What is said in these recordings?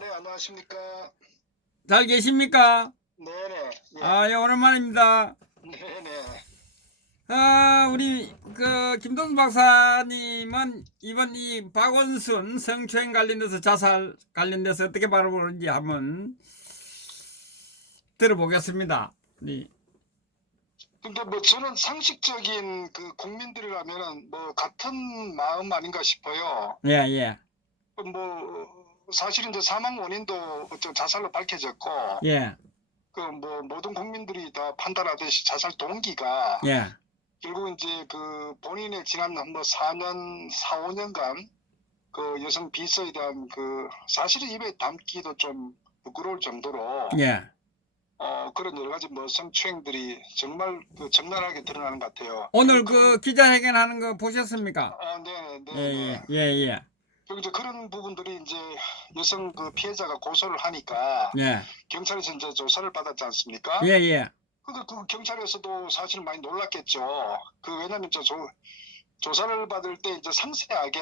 네, 안녕하십니까. 잘 계십니까? 네네, 예, 예, 오랜만입니다. 네네. 우리 김동수 박사님은 이번 이 박원순 성추행 관련돼서 자살 관련돼서 어떻게 바라보는지 한번 들어보겠습니다. 네. 근데 뭐 저는 상식적인 그 국민들이라면은 뭐 같은 마음 아닌가 싶어요. 예, 예, 뭐 사실 이제 사망 원인도 좀 자살로 밝혀졌고, 예, 그 뭐 모든 국민들이 다 판단하듯이 자살 동기가 예, 결국 이제 그 본인의 지난 뭐 4년, 4, 5년간 그 여성 비서에 대한 그 사실은 입에 담기도 좀 부끄러울 정도로 예. 그런 여러 가지 뭐 성추행들이 정말 그 적나라하게 드러나는 것 같아요. 오늘 그런, 그 기자회견 하는 거 보셨습니까? 네, 예, 네, 네. 예, 예, 예, 그리고 이제 그런 부분들이 이제 여성 그 피해자가 고소를 하니까 예, 경찰에서 이제 조사를 받았지 예, 않습니까? 예, 그 경찰에서도 사실 많이 놀랐겠죠. 왜냐면 조사를 받을 때 이제 상세하게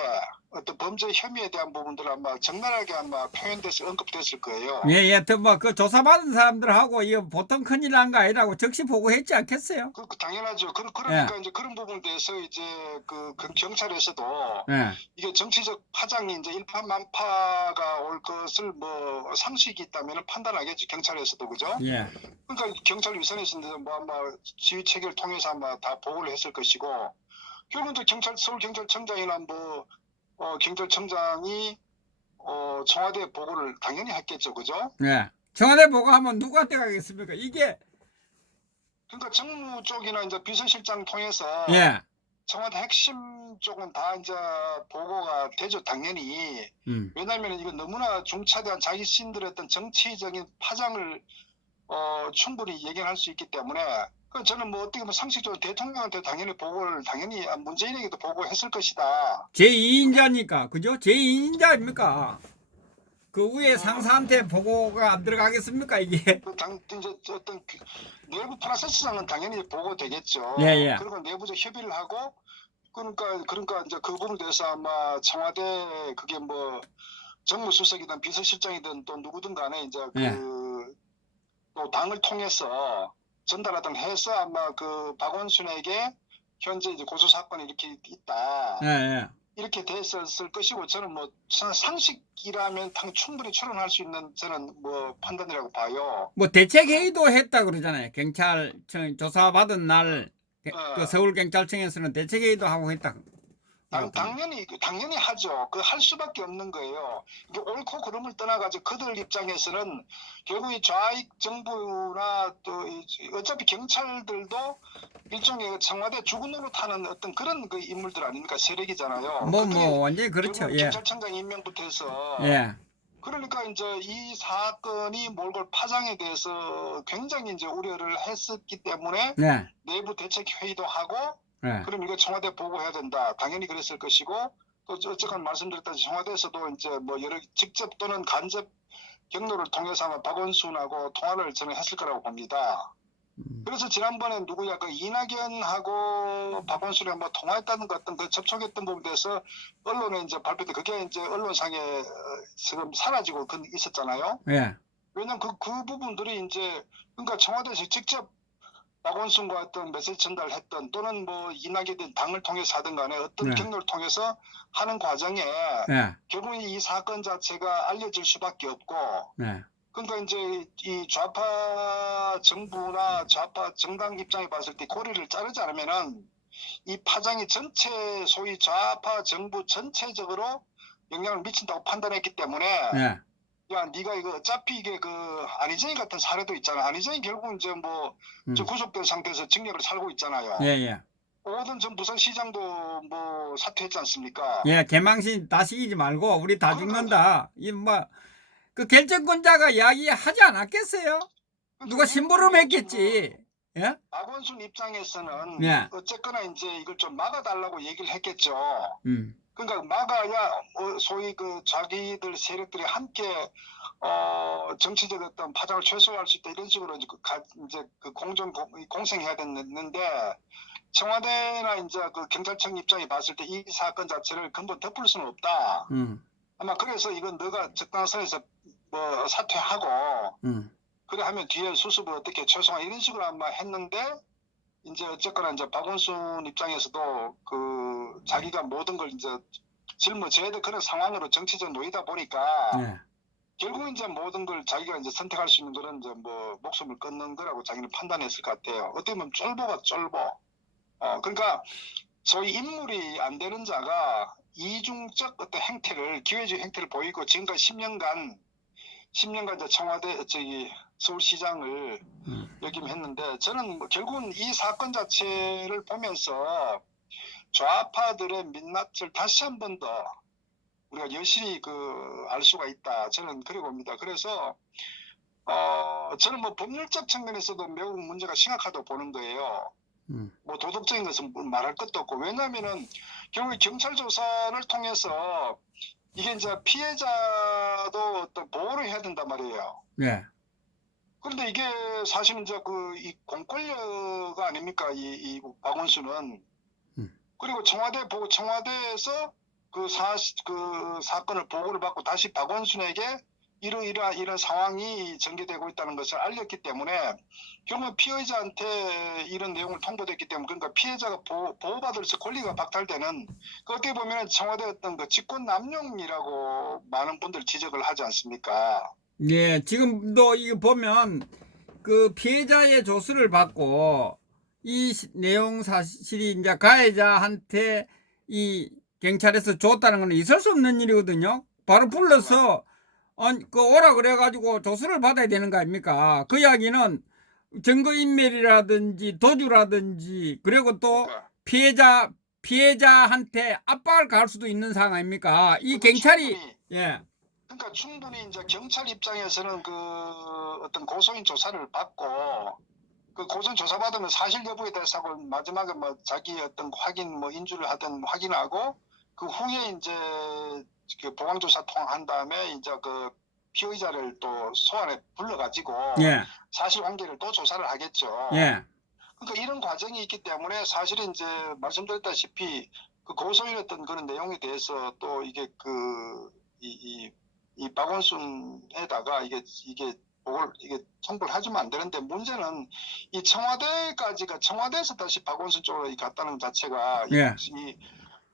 어떤 범죄 혐의에 대한 부분들 아마 적나라하게 아마 언급됐을 거예요. 예, 예. 그 조사받은 사람들하고 이거 보통 큰일 난 거 아니라고 적시 보고했지 않겠어요? 당연하죠. 예, 그러니까 이제 그런 부분에 대해서 이제 그 경찰에서도 예, 이게 정치적 파장이 이제 일파만파가 올 것을 뭐 상식이 있다면 판단하겠지, 경찰에서도. 그죠? 예. 그러니까 경찰 위선에서 이제 뭐 아마 지휘 체계를 통해서 아마 다 보고를 했을 것이고, 결국 이제 서울경찰청장이나 뭐 경찰청장이 청와대에 보고를 당연히 했겠죠. 그죠? 예. 청와대 보고하면 누구한테 가겠습니까? 이게, 그러니까 정무 쪽이나 이제 비서실장 통해서 예, 청와대 핵심 쪽은 다 이제 보고가 되죠, 당연히. 왜냐하면 이거 너무나 중차대한 자기 신들의 어떤 정치적인 파장을 충분히 예견할 수 있기 때문에, 저는 뭐 어떻게 보면 상식적으로 대통령한테 당연히 보고를 당연히 문재인에게도 보고했을 것이다. 제2인자니까, 그죠? 제2인자입니까? 그 위에 음, 상사한테 보고가 안 들어가겠습니까, 이게? 이제 어떤 내부 프로세스상은 당연히 예, 보고되겠죠. 예, 그리고 내부적 협의를 하고, 그러니까 이제 그 부분에 대해서 아마 청와대 그게 뭐 정무수석이든 비서실장이든 또 누구든 간에 이제 예, 또 당을 통해서 전달하든 해서 아마 그 박원순에게 현재 이제 고소 사건이 이렇게 예, 있다, 예. 이렇게 됐었을 것이고, 저는 뭐 상식이라면 충분히 추론할 수 있는 저는 뭐 판단이라고 봐요. 뭐 대책회의도 했다 그러잖아요. 경찰청 조사받은 날, 그 어, 서울경찰청에서는 대책회의도 하고 했다. 그러던데. 당연히 하죠. 그 할 수밖에 없는 거예요. 이게 옳고 그름을 떠나가지고 그들 입장에서는 결국 이 좌익 정부나 또 어차피 경찰들도 일종의 청와대 죽은 노릇 하는 어떤 그런 그 인물들 아닙니까? 세력이잖아요. 그게 완전히 그렇죠. 결국은 예, 경찰청장 임명부터 해서. 예, 그러니까 이제 이 사건이 몰고 올 파장에 대해서 굉장히 이제 우려를 했었기 때문에 예, 내부 대책 회의도 하고, 예, 그럼 이거 청와대 보고해야 된다, 당연히 그랬을 것이고, 또 어쨌건 말씀드렸다시피 청와대에서도 이제 뭐 여러 직접 또는 간접 경로를 통해서 아마 박원순하고 통화를 저는 했을 거라고 봅니다. 그래서 지난번에 누구야 그 이낙연하고 박원순이 뭐 통화했다는 것 같은 그 접촉했던 부분에 대해서 언론에 이제 발표돼, 그게 이제 언론상에 지금 사라지고 있었잖아요. 예, 왜냐면 그 부분들이 이제, 그러니까 청와대에서 직접 박원순과 어떤 메시지 전달했던, 또는 뭐 이낙연이 당을 통해서 하든 간에 어떤 예, 경로를 통해서 하는 과정에 예, 결국 이 사건 자체가 알려질 수밖에 없고, 예, 그러니까 이제 이 좌파 정부나 좌파 정당 입장에 봤을 때 고리를 자르지 않으면은 이 파장이 전체 소위 좌파 정부 전체적으로 영향을 미친다고 판단했기 때문에, 예, 야, 네가 이거 어차피 이게 그 안희정이 같은 사례도 있잖아. 안희정이 결국 이제 뭐 저 구속된 상태에서 징역을 살고 있잖아요. 예, 예. 오든 전 부산시장도 뭐 사퇴했지 않습니까? 예, 개망신 다 시키지 말고 우리 다 그러니까 죽는다. 이 뭐 그 결정권자가 이야기하지 않았겠어요? 누가 이런 부분에 대해서 심부름했겠지. 예? 박원순 입장에서는 예. 어쨌거나 이제 이걸 좀 막아달라고 얘기를 했겠죠. 음. 그러니까 막아야 소위 그 자기들 세력들이 함께 정치적 어떤 파장을 최소화할 수 있다, 이런 식으로 이제 그 공생해야 됐는데, 청와대나 이제 그 경찰청 입장이 봤을 때 이 사건 자체를 근본 덮을 수는 없다. 음. 아마 그래서 이건 너가 적당한 선에서 뭐 사퇴하고 음. 그래 하면 뒤에 수습을 어떻게 최소한 이런 식으로 아마 했는데 이제 어쨌거나 이제 박원순 입장에서도 그 자기가 모든 걸 이제 짊어져야 될 그런 상황으로 정치적 놓이다 보니까 네. 결국 이제 모든 걸 자기가 이제 선택할 수 있는 그런 이제 뭐 목숨을 끊는 거라고 자기는 판단했을 것 같아요. 어떻게 보면 쫄보가 쫄보. 그러니까 소위 인물이 안 되는 자가 이중적 어떤 행태를 기회주의 행태를 보이고 지금까지 10년간 이제 청와대 저기 서울시장을 음. 역임했는데 저는 뭐 결국은 이 사건 자체를 보면서 좌파들의 민낯을 다시 한 번 더 우리가 여실히 그 알 수가 있다. 저는 그래 봅니다. 그래서 저는 뭐 법률적 측면에서도 매우 문제가 심각하다고 보는 거예요. 뭐 도덕적인 것은 말할 것도 없고 왜냐하면은 결국 경찰 조사를 통해서 이게 이제 피해자도 어떤 보호를 해야 된단 말이에요. 네. 그런데 이게 사실은 이제 그 이 공권력 아닙니까 이 박원순은 그리고 청와대에서 그 사건을 보고를 받고 다시 박원순에게 이런 상황이 전개되고 있다는 것을 알렸기 때문에 결국 피해자한테 이런 내용을 통보됐기 때문에 그러니까 피해자가 보호받을 권리가 박탈되는 그 어떻게 보면 청와대 어떤 그 직권 남용이라고 많은 분들 지적을 하지 않습니까? 예, 지금도 이거 보면 그 피해자의 조수를 받고 이 내용 사실이 이제 가해자한테 이 경찰에서 줬다는 건 있을 수 없는 일이거든요. 바로 불러서 그 오라 그래가지고 조수를 받아야 되는 거 아닙니까? 그 이야기는 증거인멸이라든지 도주라든지 그리고 또 그러니까 피해자한테 압박을 가할 수도 있는 상황 아닙니까? 이 경찰이 충분히 예, 그러니까 충분히 이제 경찰 입장에서는 그 어떤 고소인 조사를 받고 그 고소인 조사 받으면 사실 여부에 대해서 하고 마지막에 뭐 자기 어떤 확인 뭐 인주를 하든 확인하고 그 후에 이제 그 보강조사 통한 다음에 이제 그 피의자를 또 소환해 불러가지고 예, 사실관계를 또 조사를 하겠죠. 예, 그러니까 이런 과정이 있기 때문에 사실은 이제 말씀드렸다시피 그 고소인했던 그런 내용에 대해서 또 이게 이 박원순에다가 이게 보고를 이게 청구를 하지면 안 되는데 문제는 이 청와대에서 다시 박원순 쪽으로 갔다는 자체가 예,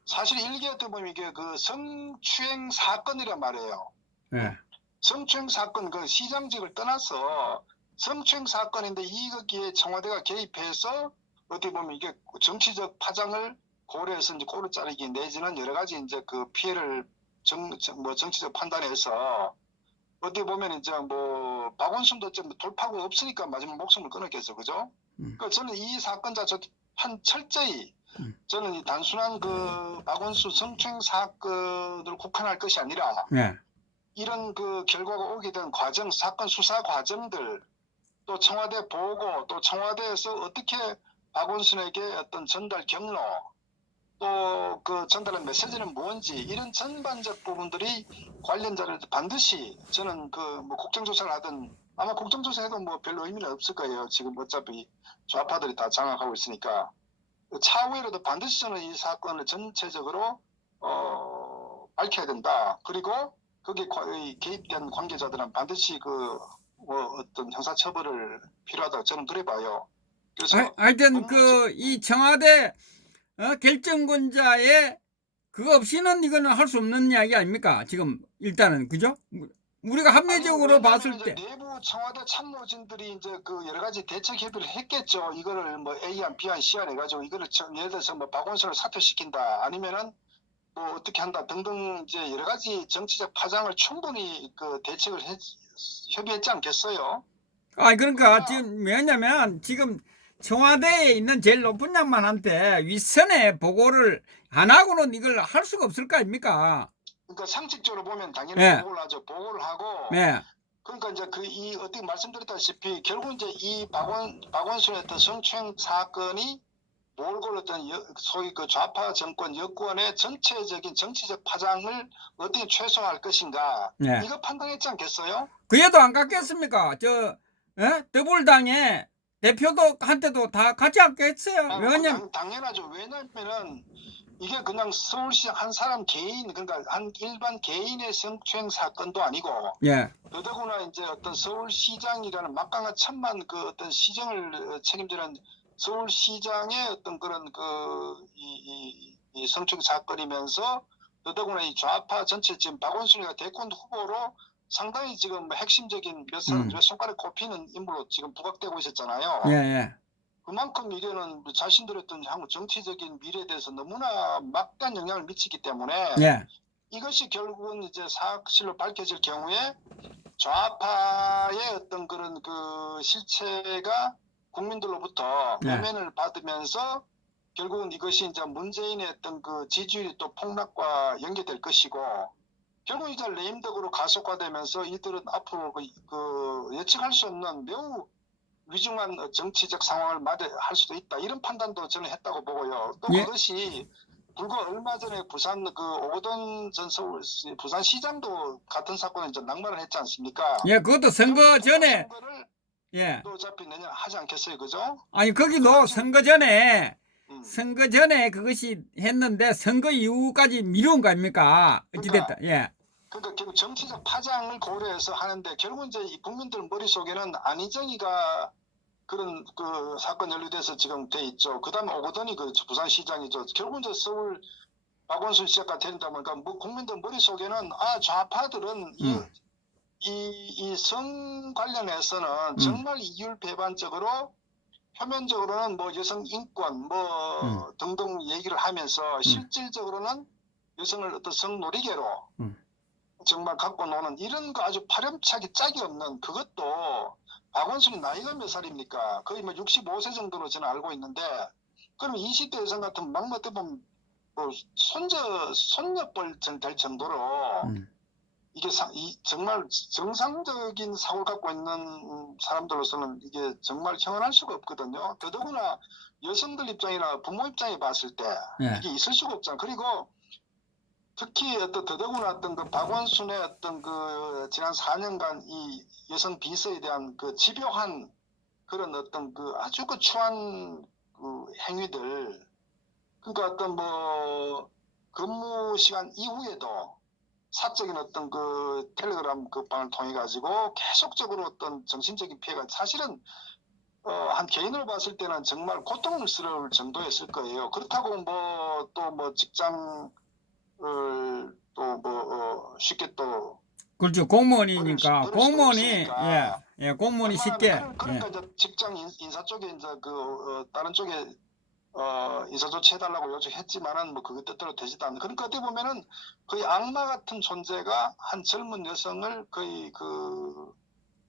사실 일개 어떻게 보면 이게 그 성추행 사건이란 말이에요. 예, 성추행 사건 그 시장직을 떠나서 성추행 사건인데 이거기에 청와대가 개입해서 어떻게 보면 이게 정치적 파장을 고려해서 이제 꼬리 자르기 내지는 여러 가지 이제 그 피해를 정치적 판단해서 어떻게 보면 이제 뭐 박원순도 좀 돌파구가 없으니까 마지막 목숨을 끊었겠죠, 그죠? 그러니까 저는 이 사건 자체 한 철저히 저는 이 단순한 그 박원순 성추행 사건을 국한할 것이 아니라 예. 이런 그 결과가 오게 된 과정, 사건 수사 과정들, 또 청와대 보고, 또 청와대에서 어떻게 박원순에게 어떤 전달 경로, 또 그 전달한 메시지는 뭔지 이런 전반적 부분들이 관련자를 반드시 저는 그 뭐 국정조사를 하든 아마 국정조사해도 뭐 별로 의미는 없을 거예요. 지금 어차피 좌파들이 다 장악하고 있으니까 차후에라도 반드시 저는 이 사건을 전체적으로 밝혀야 된다. 그리고 거기에 개입된 관계자들은 반드시 뭐 어떤 형사처벌을 필요하다고 저는 그래 봐요. 그래서 하여튼 법률적 이 청와대 결정권자의 그거 없이는 이거는 할 수 없는 이야기 아닙니까? 지금 일단은 그죠? 우리가 합리적으로 봤을 때 내부 청와대 참모진들이 이제 그 여러 가지 대책 협의를 했겠죠. 이거를 뭐 A안, B안, C안 해가지고 이거를 예를 들어서 뭐 박원순을 사퇴시킨다 아니면은 뭐 어떻게 한다 등등 이제 여러 가지 정치적 파장을 충분히 그 대책을 협의했지 않겠어요? 그러니까 지금 왜냐면 지금 청와대에 있는 제일 높은 양반한테 윗선에 보고를 안 하고는 이걸 할 수가 없을 거 아닙니까? 그러니까 상식적으로 보면 당연히 예. 보고를 하죠. 보고를 하고 네. 그러니까 이제 이 어떻게 말씀드렸다시피 결국 이제 이 박원순의 어떤 성추행 사건이 몰고 어떤 소위 그 좌파 정권 여권의 전체적인 정치적 파장을 어떻게 최소화할 것인가 네. 이거 판단했지 않겠어요? 그에도 안 갔겠습니까? 더불당의 대표도 한테도 다 같이 갔겠어요. 왜냐면 당연하죠. 왜냐면은 이게 그냥 서울시장 한 사람 개인, 그러니까 한 일반 개인의 성추행 사건도 아니고, 예. 더더구나 이제 어떤 서울시장이라는 막강한 천만 그 어떤 시정을 책임지는 서울시장의 어떤 그런 이 성추행 사건이면서, 더더구나 이 좌파 전체 지금 박원순이가 대권 후보로 상당히 지금 핵심적인 몇 손가락 꼽히는 인물로 지금 부각되고 있었잖아요. 예, 예. 그만큼 이거는 자신들의 어떤 향후 정치적인 미래에 대해서 너무나 막대한 영향을 미치기 때문에, 예. 이것이 결국은 이제 사실로 밝혀질 경우에 좌파의 어떤 그런 그 실체가 국민들로부터 예. 외면을 받으면서 결국은 이것이 이제 문재인의 어떤 그 지지율이 또 폭락과 연계될 것이고, 결국 이제 레임덕으로 가속화되면서 이들은 앞으로 그 예측할 수 없는 매우 위중한 정치적 상황을 맞이할 수도 있다, 이런 판단도 저는 했다고 보고요. 또 예. 그것이 불과 얼마 전에 부산 그 오거돈 전 부산시장도 같은 사건에 이제 낙마를 했지 않습니까? 예, 그것도 선거 전에, 선거를 예. 또 어차피 내년 하지 않겠어요, 그죠? 아니, 거기도 그런 선거 전에 그것이 했는데, 선거 이후까지 미룬 거 아닙니까? 어찌됐다, 예. 그러니까 결국 정치적 파장을 고려해서 하는데, 결국 이제 이 국민들 머릿속에는 안희정이가 그런 그 사건 연루돼서 지금 돼 있죠. 그다음에 오거돈이 그 부산시장이죠. 결국 이제 서울 박원순 시장가 된다 보니까 뭐 국민들 머릿속에는 좌파들은 이 성 관련해서는 정말 이율배반적으로, 표면적으로는 뭐 여성 인권 뭐 등등 얘기를 하면서 실질적으로는 여성을 어떤 성놀이개로 정말 갖고 노는 이런 거 아주 파렴치하게 짝이 없는, 그것도 박원순이 나이가 몇 살입니까? 거의 뭐 65세 정도로 저는 알고 있는데, 그럼 20대 여성 같은 막 어떻게 보면 뭐 손녀뻘 될 정도로 이게 정말 정상적인 사고를 갖고 있는 사람들로서는 이게 정말 형언할 수가 없거든요. 더더구나 여성들 입장이나 부모 입장에 봤을 때 예. 이게 있을 수가 없잖아요. 그리고 특히 어떤 더더구나 어떤 그 박원순의 어떤 그 지난 4년간 이 여성 비서에 대한 그 집요한 그런 어떤 그 아주 그 추한 그 행위들, 그러니까 어떤 뭐 근무 시간 이후에도 사적인 어떤 그 텔레그램 그 방을 통해 가지고 계속적으로 어떤 정신적인 피해가, 사실은 한 개인으로 봤을 때는 정말 고통스러울 정도였을 거예요. 그렇다고 뭐 또 뭐 직장을 또 뭐 쉽게 또 그렇죠. 공무원이니까. 버릴 수도 공무원이, 없으니까. 예. 예, 공무원이 쉽게. 그러니까 이제 직장 인사 쪽에 이제 그 다른 쪽에 인사 조치 해달라고 요청했지만은 뭐 그것 뜻대로 되지도 않는. 그러니까 어떻게 보면은 거의 악마 같은 존재가 한 젊은 여성을 거의 그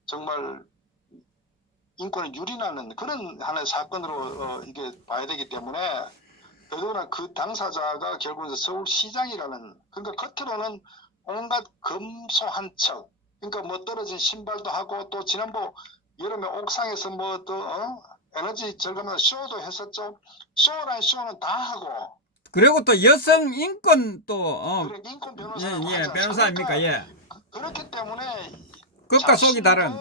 정말 인권을 유린하는 그런 하나의 사건으로 이게 봐야 되기 때문에, 더더구나 그 당사자가 결국 이제 서울시장이라는, 그러니까 겉으로는 온갖 검소한 척, 그러니까 뭐 떨어진 신발도 하고, 또 지난번 여름에 옥상에서 뭐 또 에너지 절감한 쇼도 했었죠. 쇼란 쇼는 다 하고. 그리고 또 여성 인권 또, 그래, 인권 예, 변호사라고 예, 하지 변호사 아닙니까? 않습니까? 예. 그렇기 때문에 끝과 속이 다른.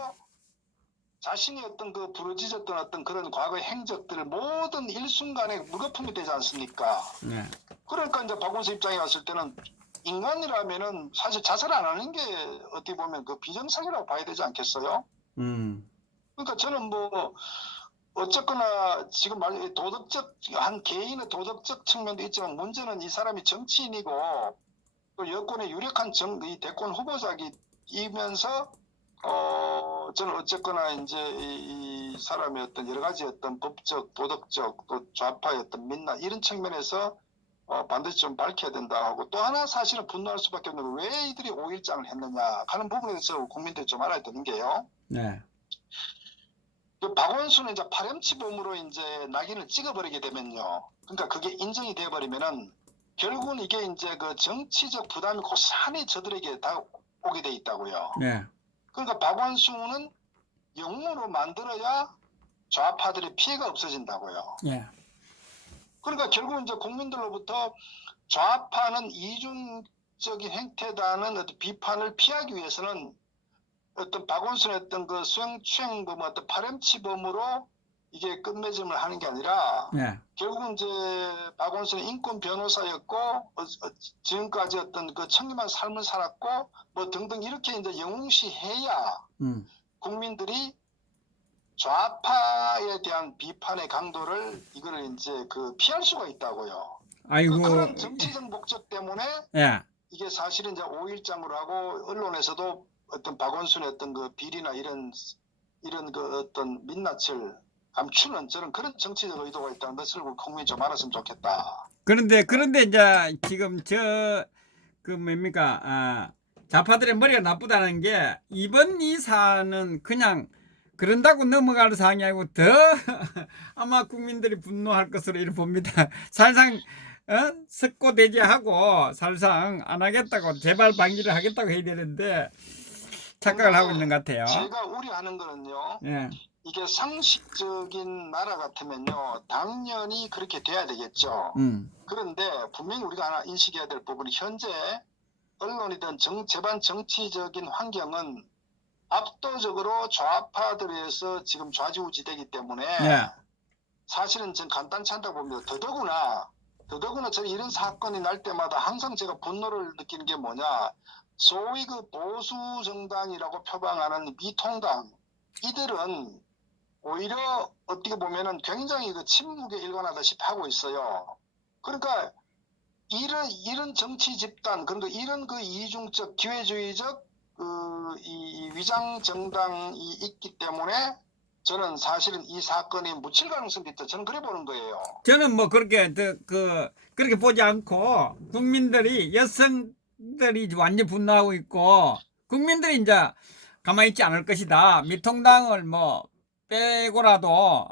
자신이 어떤 그 부르짖었던 어떤 그런 과거의 행적들을 모든 일순간에 물거품이 되지 않습니까? 예. 그러니까 이제 박원순 입장에 왔을 때는 인간이라면은 사실 자살 안 하는 게 어떻게 보면 그 비정상이라고 봐야 되지 않겠어요? 그러니까 저는 뭐 어쨌거나 지금 말 도덕적 한 개인의 도덕적 측면도 있지만, 문제는 이 사람이 정치인이고 또 여권의 유력한 이 대권 후보자이면서 저는 어쨌거나 이제 이 사람의 어떤 여러 가지 어떤 법적, 도덕적, 또 좌파의 어떤 민낯 이런 측면에서 반드시 좀 밝혀야 된다 하고, 또 하나 사실은 분노할 수밖에 없는 게 왜 이들이 5일장을 했느냐 하는 부분에서 국민들이 좀 알아야 되는 게요. 네. 그 박원순은 이제 파렴치범으로 이제 낙인을 찍어버리게 되면요. 그러니까 그게 인정이 되어버리면은 결국은 이게 이제 그 정치적 부담이 고스란히 저들에게 다 오게 돼 있다고요. 네. 그러니까 박원순은 영문으로 만들어야 좌파들의 피해가 없어진다고요. 예. 그러니까 결국 이제 국민들로부터 좌파는 이중적인 행태다는 어떤 비판을 피하기 위해서는 어떤 박원순의 어떤 그 수행범 어떤 파렴치범으로 이게 끝맺음을 하는 게 아니라 예. 결국은 이제 박원순은 인권 변호사였고 지금까지 어떤 그 청렴한 삶을 살았고 뭐 등등 이렇게 이제 영웅시해야 국민들이 좌파에 대한 비판의 강도를 이거를 이제 그 피할 수가 있다고요. 아이고. 그런 정치적 목적 때문에 예. 이게 사실은 이제 5일장으로 하고 언론에서도 어떤 박원순의 어떤 그 비리나 이런 그 어떤 민낯을 감추는 저는 그런 정치적 의도가 있다는 것을 우리 국민이 좀 알았으면 좋겠다. 그런데 이제 지금 그 뭡니까 좌파들의 머리가 나쁘다는 게 이번 이 사안은 그냥 그런다고 넘어갈 사항이 아니고 더 아마 국민들이 분노할 것으로 이렇게 봅니다. 사실상 석고대죄하고 사실상 안 하겠다고 재발 방지를 하겠다고 해야 되는데 착각을 하고 있는 것 같아요. 제가 우려하는 거는요. 예. 이게 상식적인 나라 같으면요. 당연히 그렇게 돼야 되겠죠. 그런데 분명히 우리가 하나 인식해야 될 부분이 현재 언론이든 재반 정치적인 환경은 압도적으로 좌파들에서 지금 좌지우지되기 때문에 예. 사실은 전 간단치 않다고 봅니다. 더더구나 저는 이런 사건이 날 때마다 항상 제가 분노를 느끼는 게 뭐냐. 소위 그 보수 정당이라고 표방하는 미통당 이들은 오히려 어떻게 보면은 굉장히 그 침묵에 일관하다시피 하고 있어요. 그러니까 이런 정치 집단, 그러니까 이런 그 이중적 기회주의적 이 위장 정당이 있기 때문에 저는 사실은 이 사건이 묻힐 가능성도 있다. 저는 그래 보는 거예요. 저는 뭐 그렇게 그렇게 보지 않고 국민들이 여성들이 완전 분노하고 있고 국민들이 이제 가만히 있지 않을 것이다. 미통당을 뭐 빼고라도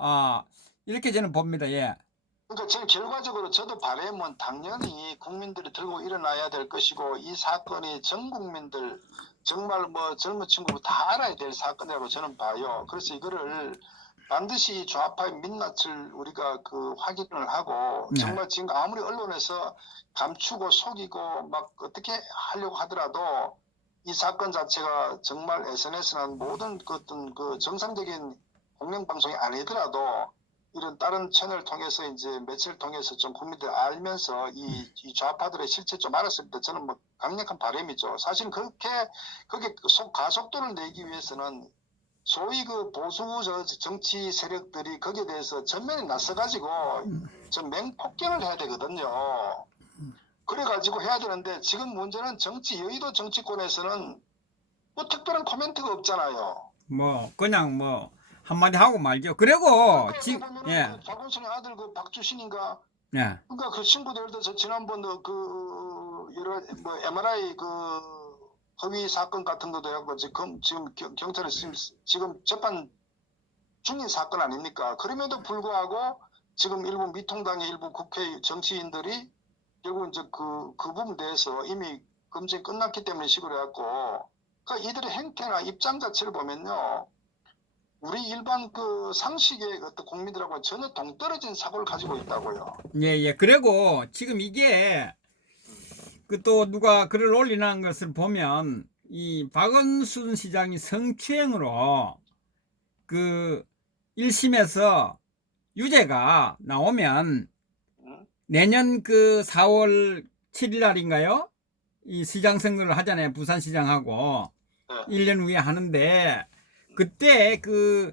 이렇게 저는 봅니다. 예. 그러니까 저는 결과적으로 저도 바람은 당연히 국민들이 들고 일어나야 될 것이고 이 사건이 전 국민들 정말 뭐 젊은 친구들 다 알아야 될 사건이라고 저는 봐요. 그래서 이거를 반드시 좌파의 민낯을 우리가 그 확인을 하고 네. 정말 지금 아무리 언론에서 감추고 속이고 막 어떻게 하려고 하더라도 이 사건 자체가 정말 SNS나 모든 그 어떤 그 정상적인 공영방송이 아니더라도 이런 다른 채널을 통해서 이제 매체를 통해서 좀 국민들 알면서 이 좌파들의 실체 좀 알았을 때 저는 뭐 강력한 바람이죠. 사실 그게 가속도를 내기 위해서는 소위 그 보수 정치 세력들이 거기에 대해서 전면에 나서가지고 좀 맹폭격을 해야 되거든요. 그래가지고 해야 되는데 지금 문제는 여의도 정치권에서는 뭐 특별한 코멘트가 없잖아요. 뭐 그냥 뭐 한마디 하고 말죠. 그리고 그러니까 지금 보면은 그 박원순의 아들 그 박주신인가 예. 그러니까 그 친구들도 저 지난번도 그 여러 뭐 MRI 그 허위 사건 같은 것도 해갖고 지금 경찰에 지금 재판 중인 사건 아닙니까? 그럼에도 불구하고 지금 일부 미통당의 일부 국회 정치인들이 결국 이제 그 부분에 대해서 이미 검증이 끝났기 때문에 식으로 해갖고 그 이들의 행태나 입장 자체를 보면요. 우리 일반 그 상식의 어떤 국민들하고 전혀 동떨어진 사고를 가지고 있다고요. 예. 그리고 지금 이게 그 또 누가 글을 올리는 것을 보면 이 박원순 시장이 성추행으로 그 1심에서 유죄가 나오면 내년 그 4월 7일 날인가요? 이 시장 선거를 하잖아요. 부산시장하고 네. 1년 후에 하는데 그때 그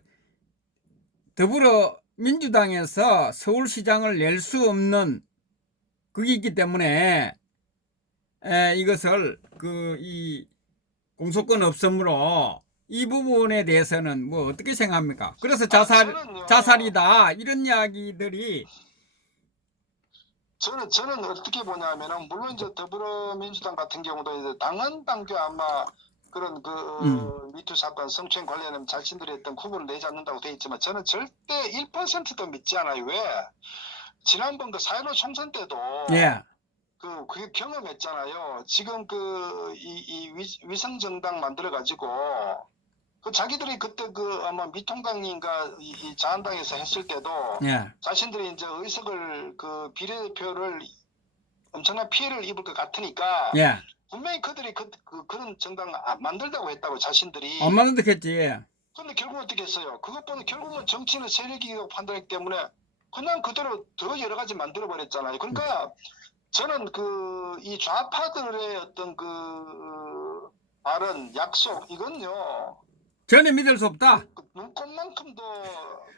더불어민주당에서 서울시장을 낼 수 없는 그게 있기 때문에 이것을 이 공소권 없음으로 이 부분에 대해서는 뭐 어떻게 생각합니까? 그래서 자살이다 이런 이야기들이 저는 어떻게 보냐면은 물론 이제 더불어민주당 같은 경우도 이제 당헌 당규 아마 그런 그 미투 사건 성추행 관련된 자신들이 했던 구분을 내지 않는다고 돼 있지만 저는 절대 1%도 믿지 않아요. 왜? 지난번 그 4.15 총선 때도 예. 그게 경험했잖아요. 지금 이 위성정당 만들어가지고, 자기들이 그때 아마 미통당인가 이 자한당에서 했을 때도, 예. 자신들이 이제 의석을 비례대표를 엄청난 피해를 입을 것 같으니까, 예. 분명히 그들이 그런 정당 만들다고 했다고 자신들이. 안 만든다겠지. 근데 결국은 어떻게 했어요? 그것보다 결국은 정치는 세력이라고 판단했기 때문에 그냥 그대로 더 여러 가지 만들어 버렸잖아요. 그러니까 저는 이 좌파들의 어떤 발언, 약속 이건요. 전혀 믿을 수 없다. 눈꽃만큼도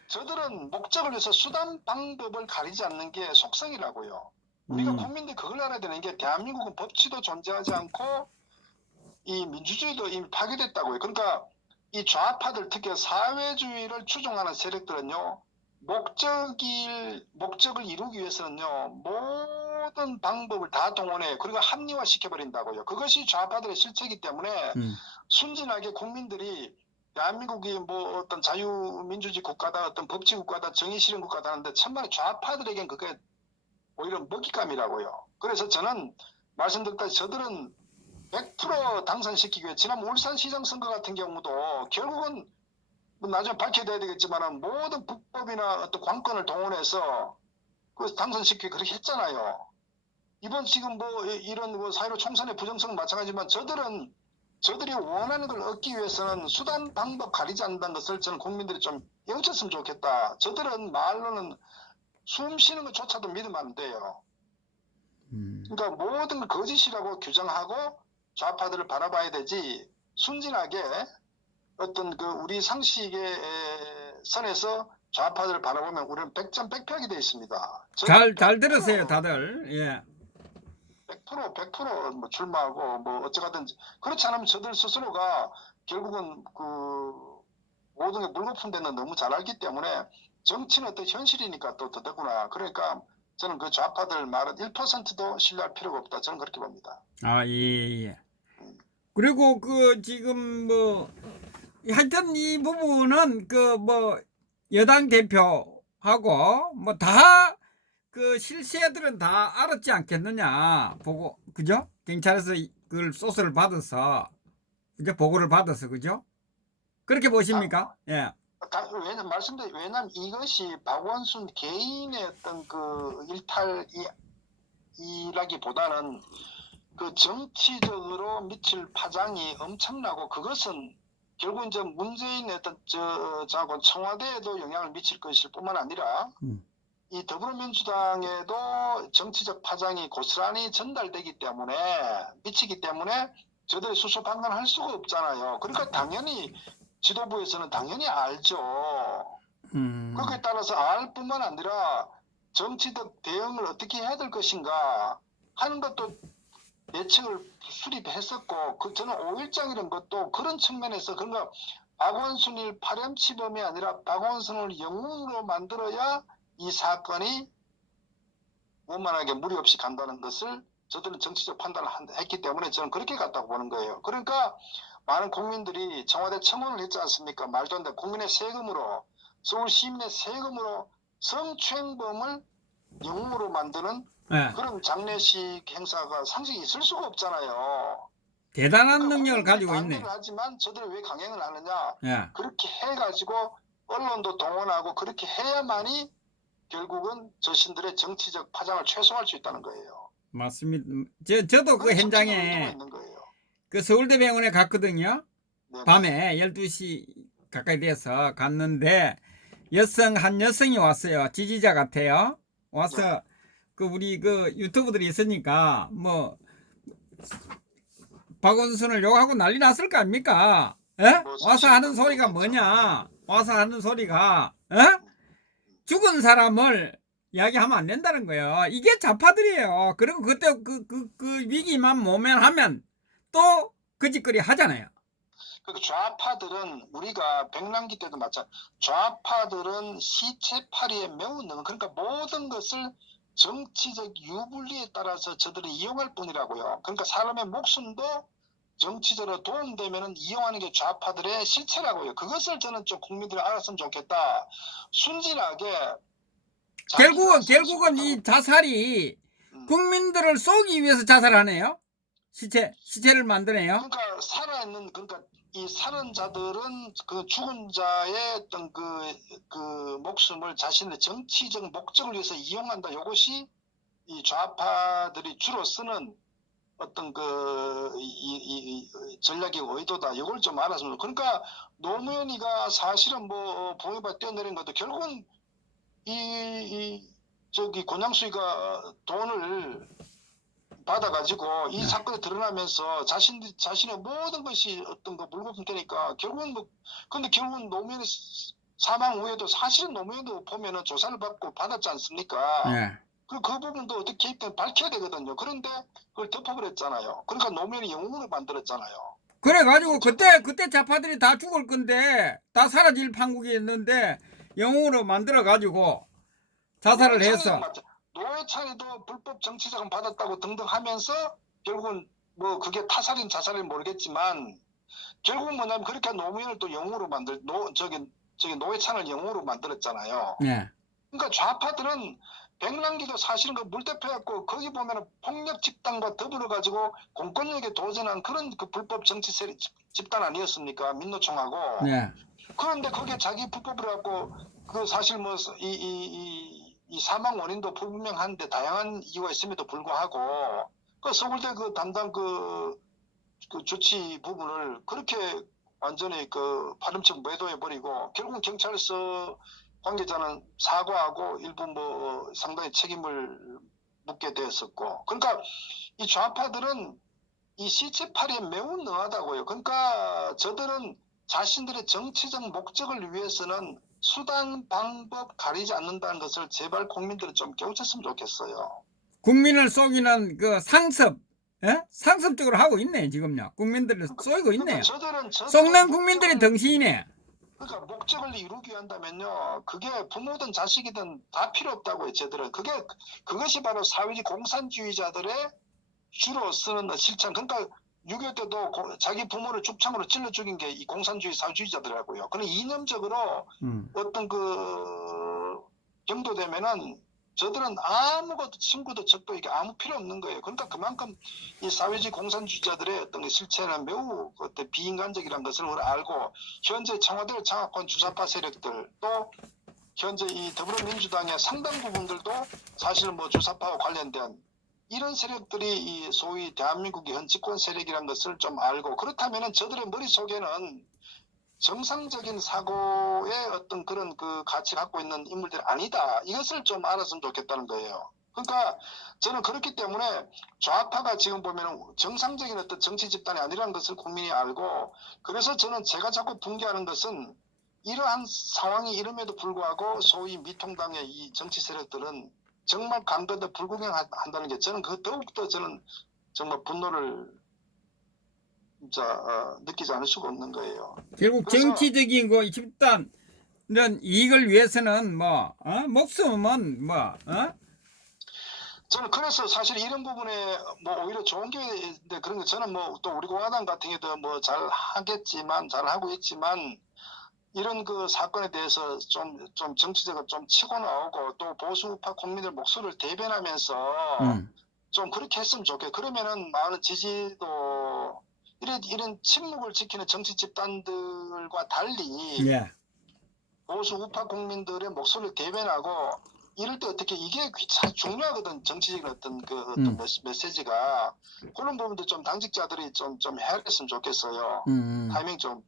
저들은 목적을 위해서 수단 방법을 가리지 않는 게 속성이라고요. 우리가 국민들이 그걸 알아야 되는 게 대한민국은 법치도 존재하지 않고 이 민주주의도 이미 파괴됐다고요. 그러니까 이 좌파들 특히 사회주의를 추종하는 세력들은요. 목적을 이루기 위해서는요. 모든 방법을 다 동원해 그리고 합리화 시켜버린다고요. 그것이 좌파들의 실체이기 때문에 순진하게 국민들이 대한민국이 뭐 어떤 자유민주주의 국가다 어떤 법치 국가다 정의 실현 국가다 하는데 천만에 좌파들에겐 그게 오히려 먹잇감이라고요. 그래서 저는 말씀드렸다시피 저들은 100% 당선시키기 위해 지난 울산시장 선거 같은 경우도 결국은 뭐 나중에 밝혀야 되겠지만 모든 불법이나 어떤 관건을 동원해서 그 당선시키기 그렇게 했잖아요. 이번 지금 뭐 이런 뭐 사회로 총선의 부정성은 마찬가지지만 저들이 원하는 걸 얻기 위해서는 수단 방법 가리지 않는다는 것을 저는 국민들이 좀 영쳤으면 좋겠다. 저들은 말로는 숨 쉬는 것조차도 믿으면 안 돼요. 그러니까 모든 걸 거짓이라고 규정하고 좌파들을 바라봐야 되지 순진하게 어떤 우리 상식의 선에서 좌파들을 바라보면 우리는 100점 100표하게 되어 있습니다. 잘 들으세요, 다들. 예. 100% 출마하고 뭐 어쩌가든지 그렇지 않으면 저들 스스로가 결국은 모든 게 물거품 되는 너무 잘 알기 때문에 정치는 어떤 현실이니까 또 더더구나. 그러니까 저는 그 좌파들 말은 1%도 신뢰할 필요가 없다. 저는 그렇게 봅니다. 아, 예. 그리고 지금 뭐 하여튼 이 부분은 여당 대표하고 뭐 다 실세들은 다 알았지 않겠느냐 보고 그죠? 경찰에서 그걸 소스를 받아서 그죠? 보고를 받아서 그죠? 그렇게 보십니까? 예. 왜냐면 이것이 박원순 개인의 어떤 일탈이라기보다는 정치적으로 미칠 파장이 엄청나고 그것은 결국 이제 문재인의 어떤 청와대에도 영향을 미칠 것일 뿐만 아니라 이 더불어민주당에도 정치적 파장이 고스란히 전달되기 때문에 미치기 때문에 저들이 수소 판단할 수가 없잖아요. 그러니까 당연히 지도부에서는 당연히 알죠. 거기에 따라서 알 뿐만 아니라 정치적 대응을 어떻게 해야 될 것인가 하는 것도 예측을 수립했었고 저는 5일장이라는 것도 그런 측면에서 그러니까 박원순을 파렴치범이 아니라 박원순을 영웅으로 만들어야 이 사건이 원만하게 무리 없이 간다는 것을 저들은 정치적 판단을 했기 때문에 저는 그렇게 갔다고 보는 거예요. 그러니까 많은 국민들이 청와대 청원을 했지 않습니까? 말도 안 돼. 국민의 세금으로 서울 시민의 세금으로 성추행범을 영웅으로 만드는 그런 장례식 행사가 상식이 있을 수가 없잖아요. 대단한 능력을 가지고 있네. 하지만 저들이 왜 강행을 하느냐? 예. 그렇게 해가지고 언론도 동원하고 그렇게 해야만이 결국은 자신들의 정치적 파장을 최소화할 수 있다는 거예요. 맞습니다. 저도 그 현장에 서울대병원에 갔거든요. 네네. 밤에 12시 가까이 돼서 갔는데 한 여성이 왔어요. 지지자 같아요. 와서 네. 우리 유튜브들이 있으니까 뭐 박원순을 욕하고 난리 났을 거 아닙니까? 예? 와서 하는 소리가 뭐냐? 와서 하는 소리가 죽은 사람을 이야기하면 안 된다는 거예요. 이게 좌파들이에요. 그리고 그때 그 위기만 모면하면 또 그 짓거리 하잖아요. 좌파들은 우리가 백남기 때도 마찬가지. 좌파들은 시체팔이에 매우 능한 그러니까 모든 것을 정치적 유불리에 따라서 저들이 이용할 뿐이라고요. 그러니까 사람의 목숨도 정치적으로 도움되면 이용하는 게 좌파들의 실체라고요. 그것을 저는 좀 국민들이 알았으면 좋겠다. 순진하게 결국은 이 자살이 국민들을 쏘기 위해서 자살하네요. 시체를 만드네요. 그러니까 살아있는 이 살은 자들은 죽은 자의 어떤 목숨을 자신의 정치적 목적을 위해서 이용한다. 이것이 이 좌파들이 주로 쓰는 어떤 이 전략의 의도다. 이걸 좀 알았습니다. 그러니까 노무현이가 사실은 뭐 봉해바 뛰어내린 것도 결국은 저기 권양수이가 돈을 받아가지고 이 네. 사건이 드러나면서 자신의 모든 것이 어떤 거 물거품 되니까 결국은 뭐 근데 결국은 노무현의 사망 후에도 사실은 노무현도 보면은 조사를 받고 받았지 않습니까? 예. 그 부분도 어떻게 개입된 밝혀야 되거든요. 그런데 그걸 덮어버렸잖아요. 그러니까 노무현이 영웅을 만들었잖아요. 그래가지고 그때 좌파들이 다 죽을 건데 다 사라질 판국이었는데 영웅으로 만들어가지고 자살을 해서 노회찬이도 불법 정치자금 받았다고 등등 하면서 결국은 뭐 그게 타살인 자살인 모르겠지만 결국은 뭐냐면 그렇게 노무현을 또 영웅으로 저기 노회찬을 영웅으로 만들었잖아요. 예. 그러니까 좌파들은 백남기도 사실은 그 물대표였고 거기 보면은 폭력 집단과 더불어 가지고 공권력에 도전한 그런 그 불법 정치 세력 집단 아니었습니까? 민노총하고. 예. 그런데 거기에 자기 불법을 갖고 그 사실 뭐 이 사망 원인도 불분명한데 다양한 이유가 있음에도 불구하고 그 서울대 그 담당 그 조치 부분을 그렇게 완전히 그 파렴치고 매도해 버리고 결국은 경찰서 관계자는 사과하고 일부 뭐 상당히 책임을 묻게 되었었고 그러니까 이 좌파들은 이 시체팔이에 매우 능하다고요. 그러니까 저들은 자신들의 정치적 목적을 위해서는 수단 방법 가리지 않는다는 것을 제발 국민들은 좀 깨우쳤으면 좋겠어요. 국민을 속이는 그 상습, 예? 상습적으로 하고 있네 지금요. 국민들을 쏘이고 그러니까 있네요. 저들은 속는 국민들이 덩신이네. 그러니까 목적을 이루기 위한다면요. 그게 부모든 자식이든 다 필요 없다고요. 저들은 그것이 바로 사회주의 공산주의자들의 주로 쓰는 실천. 그러니까 6.25 때도 자기 부모를 죽창으로 찔러 죽인 게 이 공산주의 사회주의자들이라고요. 그런 이념적으로 어떤 그 경도되면은 저들은 아무것도 친구도 적도 이게 아무 필요 없는 거예요. 그러니까 그만큼 이 사회주의 공산주의자들의 어떤 실체는 매우 어떤 비인간적이라는 것을 우리가 알고 현재 청와대를 장악한 주사파 세력들 또 현재 이 더불어민주당의 상당 부분들도 사실은 뭐 주사파와 관련된 이런 세력들이 이 소위 대한민국의 현 집권 세력이라는 것을 좀 알고 그렇다면은 저들의 머릿속에는 정상적인 사고의 어떤 그런 그 가치 갖고 있는 인물들이 아니다. 이것을 좀 알았으면 좋겠다는 거예요. 그러니까 저는 그렇기 때문에 좌파가 지금 보면 정상적인 어떤 정치 집단이 아니라는 것을 국민이 알고 그래서 저는 제가 자꾸 붕괴하는 것은 이러한 상황이 이름에도 불구하고 소위 미통당의 이 정치 세력들은 정말 강건도 불구경한다는 게 저는 그 더욱더 저는 정말 분노를 진짜 느끼지 않을 수가 없는 거예요. 결국 정치적인 거 집단은 이익을 위해서는 뭐 목숨은 뭐 저는 그래서 사실 이런 부분에 뭐 오히려 좋은 게 그런 거 저는 뭐 또 우리 공화당 같은 경우도 뭐 잘 하겠지만 잘 하고 있지만 이런 그 사건에 대해서 좀 정치적으로 좀 치고 나오고 또 보수파 국민들 목소리를 대변하면서 좀 그렇게 했으면 좋겠어요. 그러면은 많은 지지도 이런 침묵을 지키는 정치 집단들과 달리 예. 보수 우파 국민들의 목소리를 대변하고 이럴 때 어떻게 이게 참 중요하거든. 정치적인 어떤 그 어떤 메시지가 그런 부분도 좀 당직자들이 좀 해야겠으면 좋겠어요. 타이밍 좀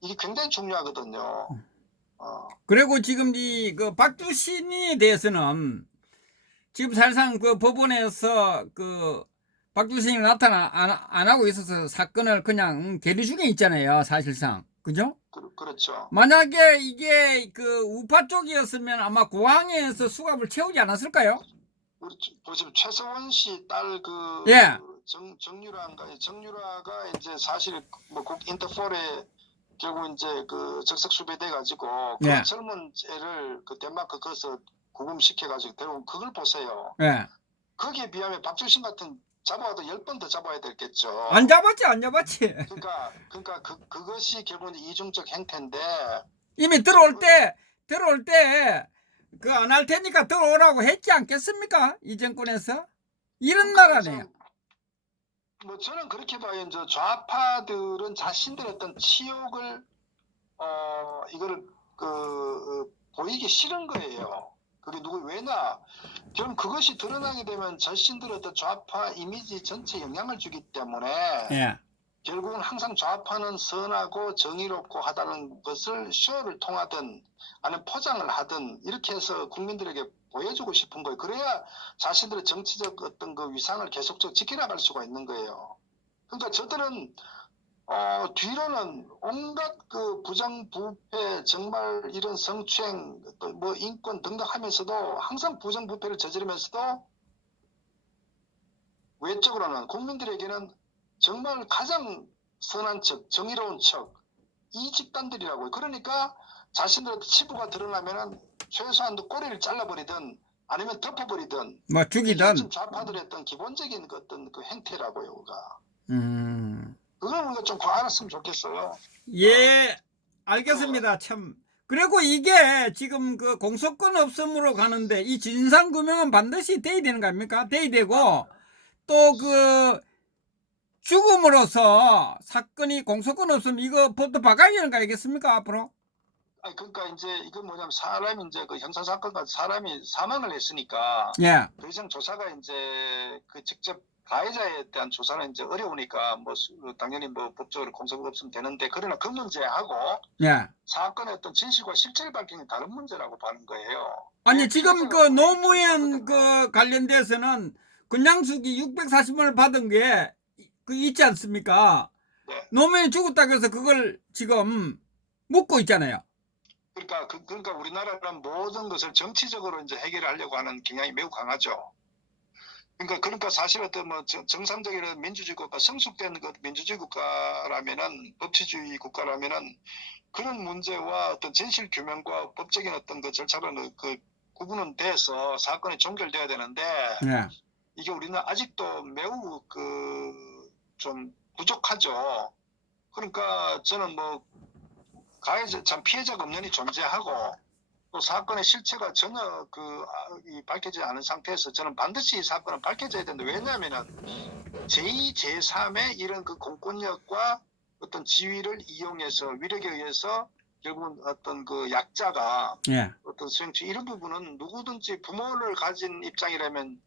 이게 굉장히 중요하거든요. 그리고 지금 이 그 박주신에 대해서는 지금 사실상 그 법원에서 그 박주신이 나타나 안 하고 있어서 사건을 그냥 계류 중에 있잖아요. 사실상 그죠? 그렇죠. 만약에 이게 그 우파 쪽이었으면 아마 공항에서 수갑을 채우지 않았을까요? 지금 최서원 씨 딸 그 예. 정유라가 이제 사실 뭐 인터폴에 결국 이제 그 적색 수배돼 가지고 그 예. 젊은 애를 그 덴마크 거기서 구금시켜 가지고 데려온 그걸 보세요. 예. 거기에 비하면 박주신 같은 잡아도 10번 더 잡아야 되겠죠. 안 잡았지. 그러니까 그것이 결국은 이중적 행태인데 이미 들어올 때 그 안 할 테니까 들어오라고 했지 않겠습니까? 이 정권에서 이런 나라네요. 뭐 저는 그렇게 봐요. 이제 좌파들은 자신들의 어떤 치욕을 이거를 보이기 싫은 거예요. 그게 왜냐? 결국 그것이 드러나게 되면 자신들의 어떤 좌파 이미지 전체에 영향을 주기 때문에 예. 결국은 항상 좌파는 선하고 정의롭고 하다는 것을 쇼를 통하든 아니면 포장을 하든 이렇게 해서 국민들에게 보여주고 싶은 거예요. 그래야 자신들의 정치적 어떤 그 위상을 계속적으로 지켜나갈 수가 있는 거예요. 그러니까 저들은 뒤로는 온갖 그 부정부패 정말 이런 성추행 또 뭐 인권 등등 하면서도 항상 부정부패를 저지르면서도 외적으로는 국민들에게는 정말 가장 선한 척, 정의로운 척, 이 집단들이라고요. 그러니까 자신들의 치부가 드러나면은 최소한도 꼬리를 잘라버리든 아니면 덮어버리든 뭐 이게 죽이든. 지금 좌파들의 어떤 기본적인 그 어떤 그 행태라고요, 그가. 그걸 우리가 좀 알았으면 좋겠어요. 예, 알겠습니다. 참. 그리고 이게 지금 그 공소권 없음으로 가는데 이 진상규명은 반드시 돼야 되는 거 아닙니까? 돼야 되고 또 그 죽음으로써 사건이 공소권 없으면 이거 법도 바꿔야 되는 거 아니겠습니까? 앞으로? 아니 그러니까 이제 이건 뭐냐면 사람이 이제 그 형사 사건과 사람이 사망을 했으니까 예, 더 이상 조사가 이제 그 직접 가해자에 대한 조사는 이제 어려우니까 뭐 당연히 뭐 법적으로 공소가 없으면 되는데 그러나 그 문제하고 예. 사건의 어떤 진실과 실체를 밝히는 다른 문제라고 보는 거예요. 아니 지금 그 노무현 그 그 관련돼서는 건양수기 640원을 받은 게 그 있지 않습니까? 네. 노무현이 죽었다고 해서 그걸 지금 묻고 있잖아요. 그러니까 우리나라는 모든 것을 정치적으로 이제 해결하려고 하는 경향이 매우 강하죠. 그러니까 사실 어떤 뭐 정상적인 민주주의 국가, 성숙된 그 민주주의 국가라면은 법치주의 국가라면은 그런 문제와 어떤 진실 규명과 법적인 어떤 그 절차는 그 구분은 돼서 사건이 종결돼야 되는데 예. 이게 우리는 아직도 매우 그 좀 부족하죠. 그러니까 저는 뭐 가해자 참 피해자가 없느니 존재하고 또 사건의 실체가 전혀 밝혀지지 않은 상태에서 저는 반드시 이 사건은 밝혀져야 된다. 왜냐하면은 제2, 제3의 이런 그 공권력과 어떤 지위를 이용해서 위력에 의해서 결국은 어떤 그 약자가 예. 어떤 수행치 이런 부분은 누구든지 부모를 가진 입장이라면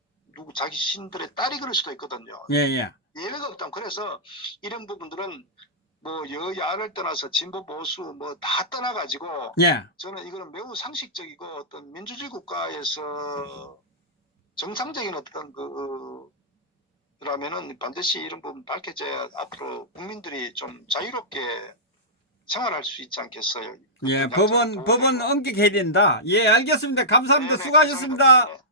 자기 신들의 딸이 그럴 수도 있거든요. 예, 예. 예외가 없다. 그래서 이런 부분들은 뭐 여야를 떠나서 진보 보수 뭐 다 떠나가지고 예. 저는 이거는 매우 상식적이고 어떤 민주주의 국가에서 정상적인 어떤 라면은 반드시 이런 부분 밝혀져야 앞으로 국민들이 좀 자유롭게 생활할 수 있지 않겠어요. 예, 법은 엄격해야 된다. 예, 알겠습니다. 감사합니다. 네네, 수고하셨습니다. 감사합니다.